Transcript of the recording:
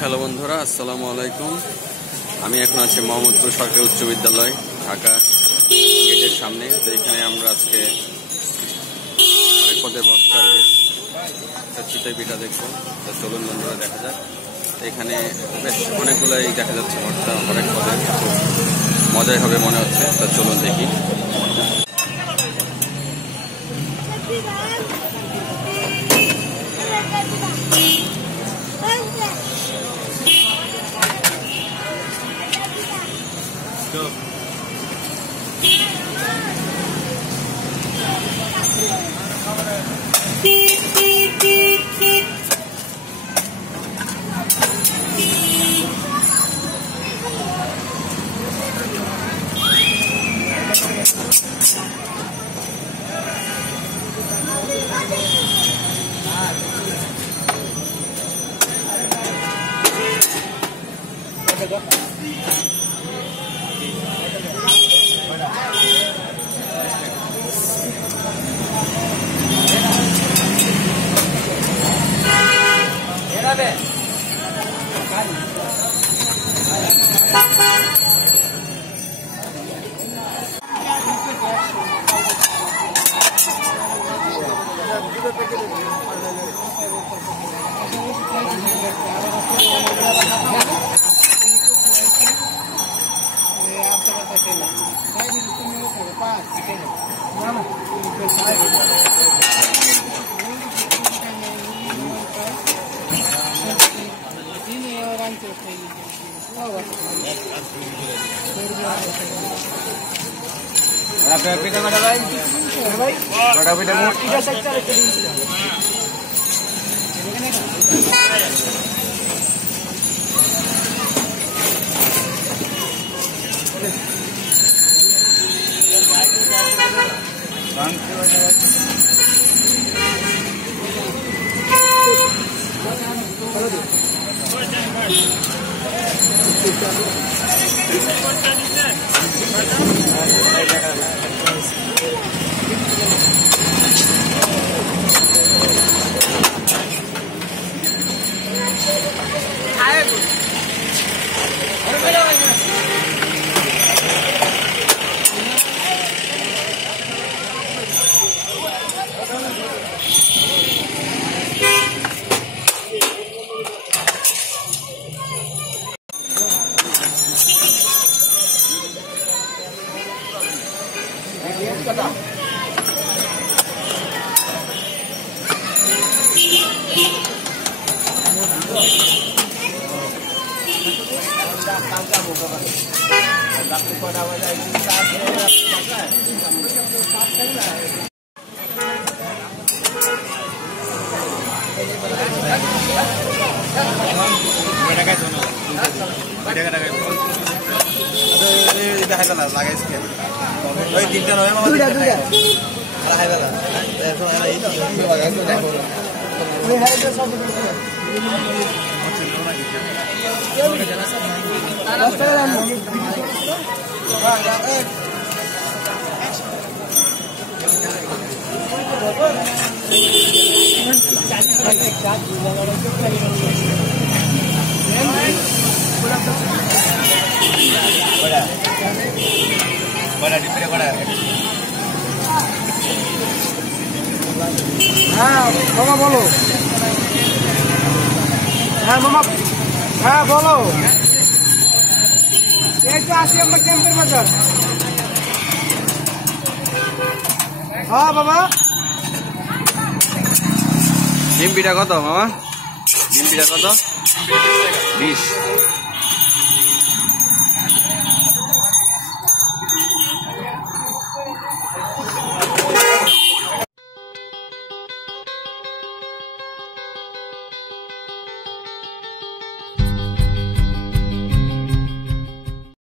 Hello বন্ধুরা, আসসালামু আলাইকুম। আমি এখন আছি মোহাম্মদপুর সরকারি উচ্চ বিদ্যালয় ঢাকা গেটের সামনে। তো এখানে আমরা আজকে অনেক পদের বক্তার একটা চিতই পিঠা দেখবো। তো চলুন বন্ধুরা দেখা যাক। এখানে বেশ অনেকগুলাই দেখা যাচ্ছে ভর্তা অনেক পদের, মজাই হবে মনে হচ্ছে। তো চলুন দেখি। Pitha mana भाई? बड़ा पिठा मोटी का सेक्टर है। बड़ा डिब्बे बड़ा है। हाँ मामा बोलो। हाँ मामा, हाँ बोलो। एक तो आशी हम कैंपर में चल। हाँ बाबा। ডিম পিঠা কত মামা? ডিম পিঠা কত? 20।